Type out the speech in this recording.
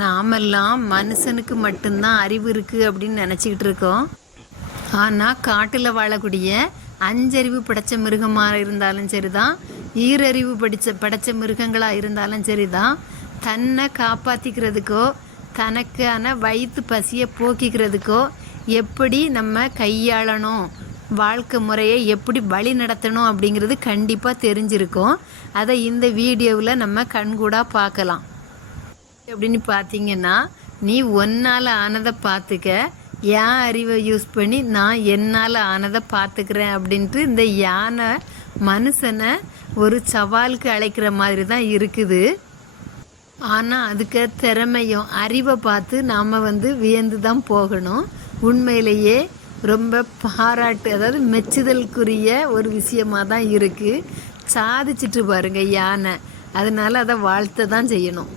நாமெல்லாம் மனுஷனுக்கு மட்டும்தான் அறிவு இருக்குது அப்படின்னு நினச்சிக்கிட்டு இருக்கோம். ஆனால் காட்டில் வாழக்கூடிய அஞ்சறிவு படைத்த மிருகமாக இருந்தாலும் சரி தான், ஈரறிவு படைத்த மிருகங்களாக இருந்தாலும் சரி தான், தன்னை காப்பாற்றிக்கிறதுக்கோ தனக்கான வயிற்று பசியை போக்கிக்கிறதுக்கோ எப்படி நம்ம கையாளணும், வாழ்க்கை முறையை எப்படி வழி நடத்தணும் அப்படிங்கிறது கண்டிப்பாக தெரிஞ்சிருக்கும். அதை இந்த வீடியோவில் நம்ம கண்கூடாக பார்க்கலாம். அப்படின்னு பார்த்தீங்கன்னா, நீ ஒன்னால் ஆனதை பார்த்துக்க, என் அறிவை யூஸ் பண்ணி நான் என்னால் ஆனதை பார்த்துக்கிறேன் அப்படின்ட்டு இந்த யானை மனுஷனை ஒரு சவாலுக்கு அழைக்கிற மாதிரி தான் இருக்குது. ஆனால் அதுக்கு திறமையும் அறிவை பார்த்து நாம் வியந்து தான் போகணும். உண்மையிலேயே ரொம்ப பாராட்டு, அதாவது மெச்சுதலுக்குரிய ஒரு விஷயமாக தான் இருக்குது. சாதிச்சிட்டு பாருங்கள் யானை, அதனால் அதை வாழ்த்த தான் செய்யணும்.